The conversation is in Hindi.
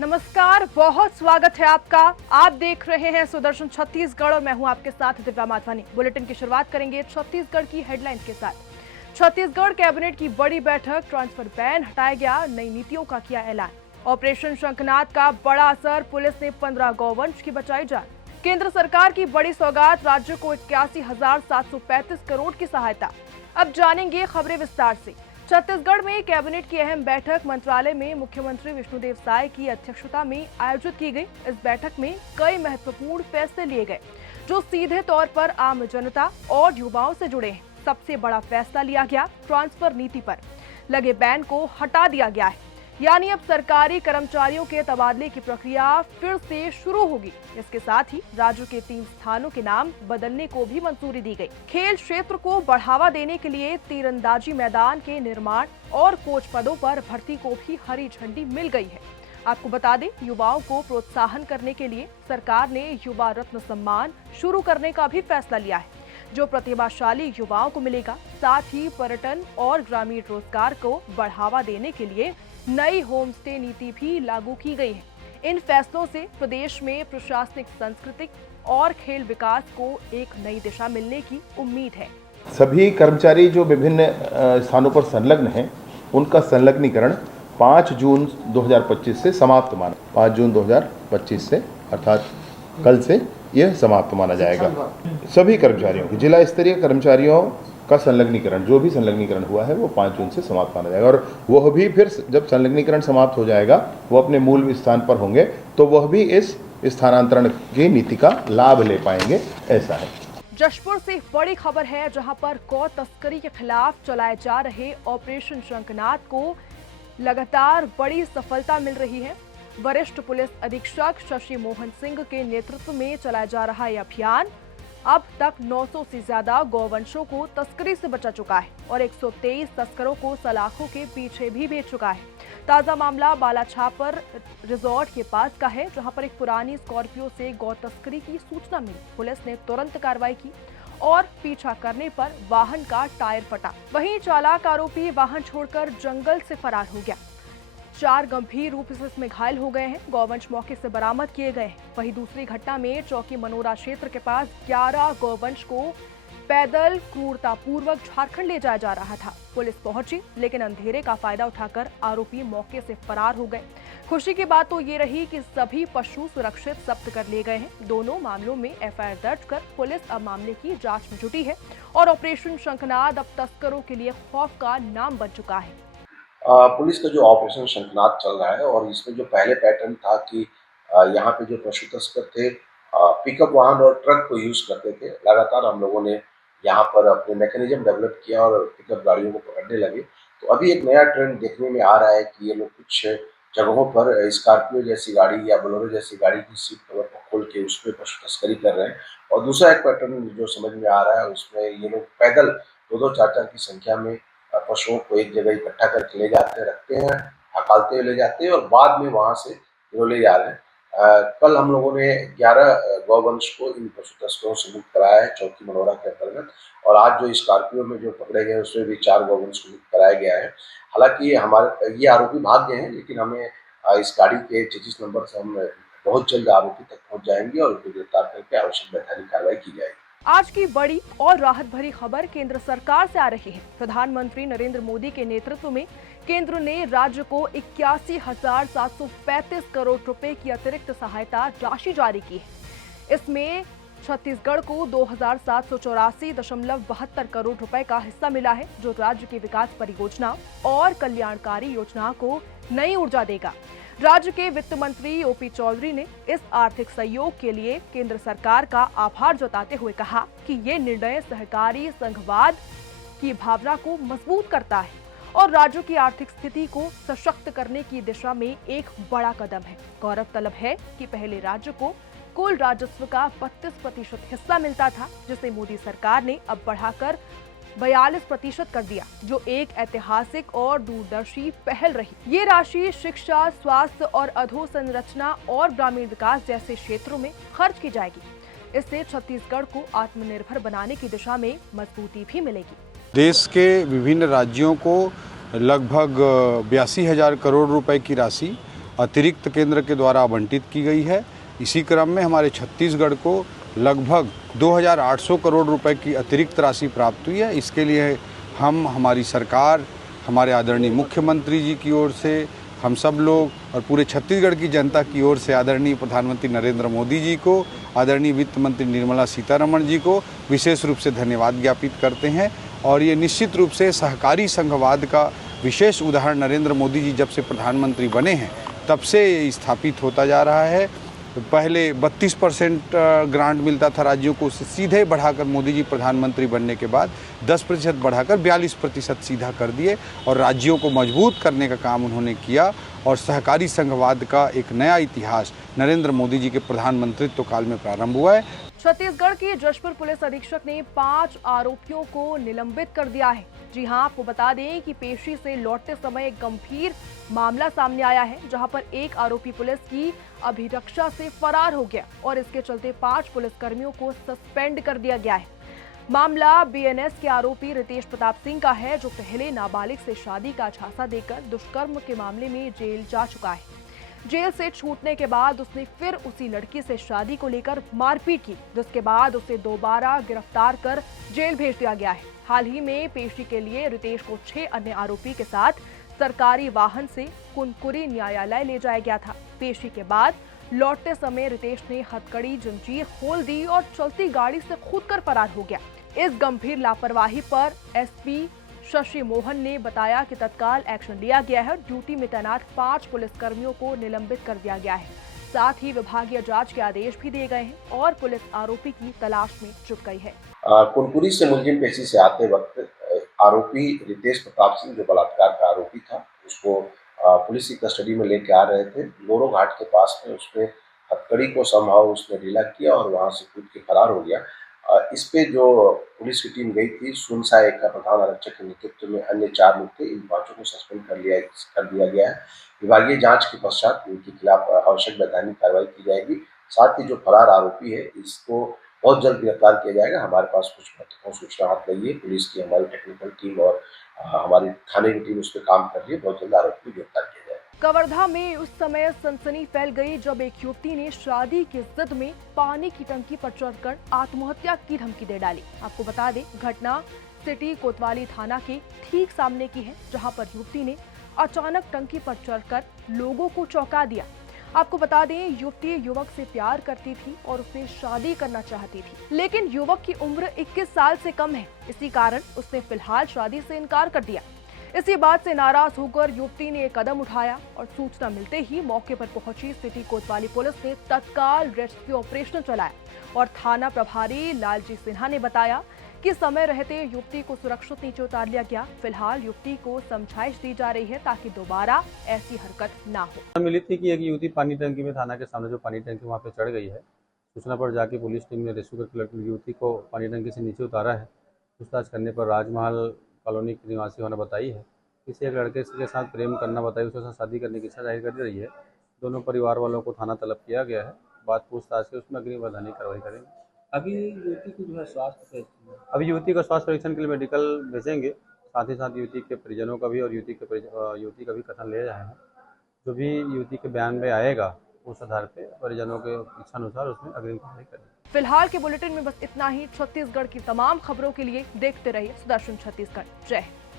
नमस्कार, बहुत स्वागत है आपका। आप देख रहे हैं सुदर्शन छत्तीसगढ़ और मैं हूं आपके साथ दिव्या माधवानी। बुलेटिन की शुरुआत करेंगे छत्तीसगढ़ की हेडलाइंस के साथ। छत्तीसगढ़ कैबिनेट की बड़ी बैठक, ट्रांसफर बैन हटाया गया, नई नीतियों का किया ऐलान। ऑपरेशन शंखनाद का बड़ा असर, पुलिस ने 15 गौवंश की बचाई जान। केंद्र सरकार की बड़ी सौगात, राज्य को 81,735 करोड़ की सहायता। अब जानेंगे खबरें विस्तार से। छत्तीसगढ़ में कैबिनेट की अहम बैठक मंत्रालय में मुख्यमंत्री विष्णुदेव साय की अध्यक्षता में आयोजित की गई। इस बैठक में कई महत्वपूर्ण फैसले लिए गए जो सीधे तौर पर आम जनता और युवाओं से जुड़े हैं। सबसे बड़ा फैसला लिया गया, ट्रांसफर नीति पर लगे बैन को हटा दिया गया है, यानी अब सरकारी कर्मचारियों के तबादले की प्रक्रिया फिर से शुरू होगी। इसके साथ ही राज्य के 3 स्थानों के नाम बदलने को भी मंजूरी दी गई। खेल क्षेत्र को बढ़ावा देने के लिए तीरंदाजी मैदान के निर्माण और कोच पदों पर भर्ती को भी हरी झंडी मिल गई है। आपको बता दें, युवाओं को प्रोत्साहन करने के लिए सरकार ने युवा रत्न सम्मान शुरू करने का भी फैसला लिया है, जो प्रतिभाशाली युवाओं को मिलेगा। साथ ही पर्यटन और ग्रामीण रोजगार को बढ़ावा देने के लिए नई होम स्टे नीति भी लागू की गई है। इन फैसलों से प्रदेश में प्रशासनिक, सांस्कृतिक और खेल विकास को एक नई दिशा मिलने की उम्मीद है। सभी कर्मचारी जो विभिन्न स्थानों पर संलग्न हैं, उनका संलग्नीकरण 5 जून 2025 से समाप्त माना। 5 जून 2025 से अर्थात कल से यह समाप्त माना जाएगा। सभी कर्मचारियों की, जिला स्तरीय कर्मचारियों का संलग्नीकरण, जो भी संलग्नीकरण हुआ है वो 5 जून से समाप्त माना जाएगा। और वह भी फिर जब संलग्नीकरण समाप्त हो जाएगा, वो अपने मूल स्थान पर होंगे तो वह भी इस स्थानांतरण की नीति का लाभ ले पाएंगे, ऐसा है। जशपुर से बड़ी खबर है, जहां पर गौ तस्करी के खिलाफ चलाए जा रहे ऑपरेशन शंखनाद को लगातार बड़ी सफलता मिल रही है। वरिष्ठ पुलिस अधीक्षक शशि मोहन सिंह के नेतृत्व में चलाया जा रहा यह अभियान अब तक 900 से ज्यादा गौवंशों को तस्करी से बचा चुका है और 123 तस्करों को सलाखों के पीछे भी भेज चुका है। ताजा मामला बालाछापर रिजॉर्ट के पास का है, जहां पर एक पुरानी स्कॉर्पियो से गौ तस्करी की सूचना मिली। पुलिस ने तुरंत कार्रवाई की और पीछा करने पर वाहन का टायर फटा। वहीं चालाक आरोपी वाहन छोड़कर जंगल से फरार हो गया। 4 गंभीर रूप से इसमें घायल हो गए हैं। गौवंश मौके से बरामद किए गए हैं। वहीं दूसरी घटना में चौकी मनोरा क्षेत्र के पास 11 गौवंश को पैदल क्रूरतापूर्वक झारखंड ले जाया जा रहा था। पुलिस पहुंची, लेकिन अंधेरे का फायदा उठाकर आरोपी मौके से फरार हो गए। खुशी की बात तो ये रही कि सभी पशु सुरक्षित जब्त कर लिए गए हैं। दोनों मामलों में एफआईआर दर्ज कर पुलिस अब मामले की जांच में जुटी है और ऑपरेशन शंखनाद अब तस्करों के लिए खौफ का नाम बन चुका है। पुलिस का जो ऑपरेशन शंखनाद चल रहा है और इसमें जो पहले पैटर्न था कि यहाँ पे जो पशु तस्कर थे पिकअप वाहन और ट्रक को यूज करते थे, लगातार हम लोगों ने यहाँ पर अपने मैकेनिज्म डेवलप किया और पिकअप गाड़ियों को पकड़ने लगे। तो अभी एक नया ट्रेंड देखने में आ रहा है कि ये लोग कुछ जगहों पर स्कॉर्पियो जैसी गाड़ी या बोलेरो जैसी गाड़ी की सीट कवर को खोल के उसमें पशु तस्करी कर रहे हैं। और दूसरा एक पैटर्न जो समझ में आ रहा है, उसमें ये लोग पैदल 2-2, 4-4 की संख्या में पशुओं को एक जगह इकट्ठा करके ले जाते हैं, रखते हैं, हकालते हुए ले जाते हैं और बाद में वहां से वो ले जा रहे हैं। कल हम लोगों ने 11 गौवंश को इन पशु तस्करों से मुक्त कराया है चौकी मनोरा के अंतर्गत। और आज जो स्कॉर्पियो में जो पकड़े गए उसमें भी 4 गौवंश को मुक्त कराया गया है। हालांकि हमारे ये आरोपी भाग गए हैं, लेकिन हमें इस गाड़ी के चेजिस नंबर से हम बहुत जल्द आरोपी तक पहुंच जाएंगे और उनको गिरफ्तार करके आवश्यक वैधानिक कार्रवाई की जाएगी। आज की बड़ी और राहत भरी खबर केंद्र सरकार से आ रही है। प्रधानमंत्री नरेंद्र मोदी के नेतृत्व में केंद्र ने राज्य को 81,735 करोड़ रुपए की अतिरिक्त सहायता राशि जारी की है। इसमें छत्तीसगढ़ को 2,784.72 करोड़ रुपए का हिस्सा मिला है, जो राज्य की विकास परियोजना और कल्याणकारी योजनाओं को नई ऊर्जा देगा। राज्य के वित्त मंत्री ओपी चौधरी ने इस आर्थिक सहयोग के लिए केंद्र सरकार का आभार जताते हुए कहा कि ये निर्णय सहकारी संघवाद की भावना को मजबूत करता है और राज्यों की आर्थिक स्थिति को सशक्त करने की दिशा में एक बड़ा कदम है। गौरतलब है कि पहले राज्य को कुल राजस्व का 32% हिस्सा मिलता था, जिसे मोदी सरकार ने अब बढ़ाकर 42% कर दिया, जो एक ऐतिहासिक और दूरदर्शी पहल रही। ये राशि शिक्षा, स्वास्थ्य और अधोसंरचना और ग्रामीण विकास जैसे क्षेत्रों में खर्च की जाएगी। इससे छत्तीसगढ़ को आत्मनिर्भर बनाने की दिशा में मजबूती भी मिलेगी। देश के विभिन्न राज्यों को लगभग 82,000 करोड़ रुपए की राशि अतिरिक्त केंद्र के द्वारा आवंटित की गई है। इसी क्रम में हमारे छत्तीसगढ़ को लगभग 2800 करोड़ रुपए की अतिरिक्त राशि प्राप्त हुई है। इसके लिए हम, हमारी सरकार, हमारे आदरणीय मुख्यमंत्री जी की ओर से, हम सब लोग और पूरे छत्तीसगढ़ की जनता की ओर से आदरणीय प्रधानमंत्री नरेंद्र मोदी जी को, आदरणीय वित्त मंत्री निर्मला सीतारमण जी को विशेष रूप से धन्यवाद ज्ञापित करते हैं। और ये निश्चित रूप से सहकारी संघवाद का विशेष उदाहरण नरेंद्र मोदी जी जब से प्रधानमंत्री बने हैं तब से ये स्थापित होता जा रहा है। पहले 32% ग्रांट मिलता था राज्यों को, उससे सीधे बढ़ाकर मोदी जी प्रधानमंत्री बनने के बाद 10% बढ़ाकर 42% सीधा कर दिए और राज्यों को मजबूत करने का काम उन्होंने किया। और सहकारी संघवाद का एक नया इतिहास नरेंद्र मोदी जी के प्रधानमंत्रित्व काल में प्रारंभ हुआ है। छत्तीसगढ़ के जशपुर पुलिस अधीक्षक ने 5 आरोपियों को निलंबित कर दिया है। जी हां, आपको बता दें कि पेशी से लौटते समय एक गंभीर मामला सामने आया है, जहां पर एक आरोपी पुलिस की अभिरक्षा से फरार हो गया और इसके चलते 5 पुलिसकर्मियों को सस्पेंड कर दिया गया है। मामला बीएनएस के आरोपी रितेश प्रताप सिंह का है, जो पहले नाबालिग से शादी का झांसा देकर दुष्कर्म के मामले में जेल जा चुका है। जेल से छूटने के बाद उसने फिर उसी लड़की से शादी को लेकर मारपीट की, जिसके बाद उसे दोबारा गिरफ्तार कर जेल भेज दिया गया है। हाल ही में पेशी के लिए रितेश को 6 अन्य आरोपी के साथ सरकारी वाहन से कुनकुरी न्यायालय ले जाया गया था। पेशी के बाद लौटते समय रितेश ने हथकड़ी जंजीर खोल दी और चलती गाड़ी से कूदकर फरार हो गया। इस गंभीर लापरवाही पर एसपी शशि मोहन ने बताया कि तत्काल एक्शन लिया गया है। ड्यूटी में तैनात 5 पुलिसकर्मियों को निलंबित कर दिया गया है। साथ ही विभागीय जांच के आदेश भी दिए गए हैं और पुलिस आरोपी की तलाश में जुट गई है। कुनकुरी से मुलजिम पेशी से आते वक्त आरोपी रितेश प्रताप सिंह, जो बलात्कार का आरोपी था, उसको पुलिस की कस्टडी में लेके आ रहे थे। लोरो घाट के पास में उसने हथकड़ी को संभव उसने ढीला किया और वहां से कूद के फरार हो गया। इस पे जो पुलिस की टीम गई थी, सुनसा एक का प्रधान आरक्षक के नेतृत्व में अन्य 4 लोग थे। इन 5 को सस्पेंड कर दिया गया है। विभागीय जांच के पश्चात इनके खिलाफ आवश्यक वैधानिक कार्रवाई की जाएगी। साथ ही जो फरार आरोपी है, इसको बहुत जल्द गिरफ्तार किया जाएगा। हमारे पास कुछ महत्वपूर्ण सूचना हाथ लगी है। पुलिस की हमारी टेक्निकल टीम और हमारी थाने की टीम उस पर काम कर रही है। बहुत जल्द आरोपी को गिरफ्तार किया जाएगा। कवर्धा में उस समय सनसनी फैल गई जब एक युवती ने शादी की जिद में पानी की टंकी पर चढ़कर आत्महत्या की धमकी दे डाली। आपको बता दें, घटना सिटी कोतवाली थाना के ठीक सामने की है, जहां पर युवती ने अचानक टंकी पर चढ़कर लोगों को चौंका दिया। आपको बता दें, युवती युवक से प्यार करती थी और उससे शादी करना चाहती थी, लेकिन युवक की उम्र 21 साल से कम है। इसी कारण उसने फिलहाल शादी से इनकार कर दिया। इसी बात से नाराज होकर युवती ने एक कदम उठाया और सूचना मिलते ही मौके पर पहुंची सिटी कोतवाली पुलिस ने तत्काल रेस्क्यू ऑपरेशन चलाया और थाना प्रभारी लालजी सिन्हा ने बताया कि समय रहते युवती को सुरक्षित नीचे उतार लिया गया। फिलहाल युवती को समझाइश दी जा रही है ताकि दोबारा ऐसी हरकत ना हो। मिली थी कि एक युवती पानी टंकी में, थाना के सामने जो पानी टंकी वहाँ पे चढ़ गई है। सूचना पर जाके पुलिस टीम ने रेस्क्यू करके युवती को पानी टंकी से नीचे उतारा है। पूछताछ करने पर राजमहल कॉलोनी के निवासी होने बताई है। किसी एक लड़के के साथ प्रेम करना बताई, उसके साथ शादी करने की इच्छा जाहिर कर रही है। दोनों परिवार वालों को थाना तलब किया गया है। बात पूछताछ से उसमें अग्रिम वैधानिक कार्रवाई करेंगे। अभी युवती को जो है स्वास्थ्य, अभी युवती का स्वास्थ्य परीक्षण के लिए मेडिकल भेजेंगे। साथ ही साथ युवती के परिजनों का भी और युवती का भी कथन ले जाएंगे। जो भी युवती के बयान में आएगा उस आधार पे परिजनों के इच्छा अनुसार उसमें अग्रिम कार्रवाई करेंगे। फिलहाल के बुलेटिन में बस इतना ही। छत्तीसगढ़ की तमाम खबरों के लिए देखते रहिए सुदर्शन छत्तीसगढ़। जय हिंद।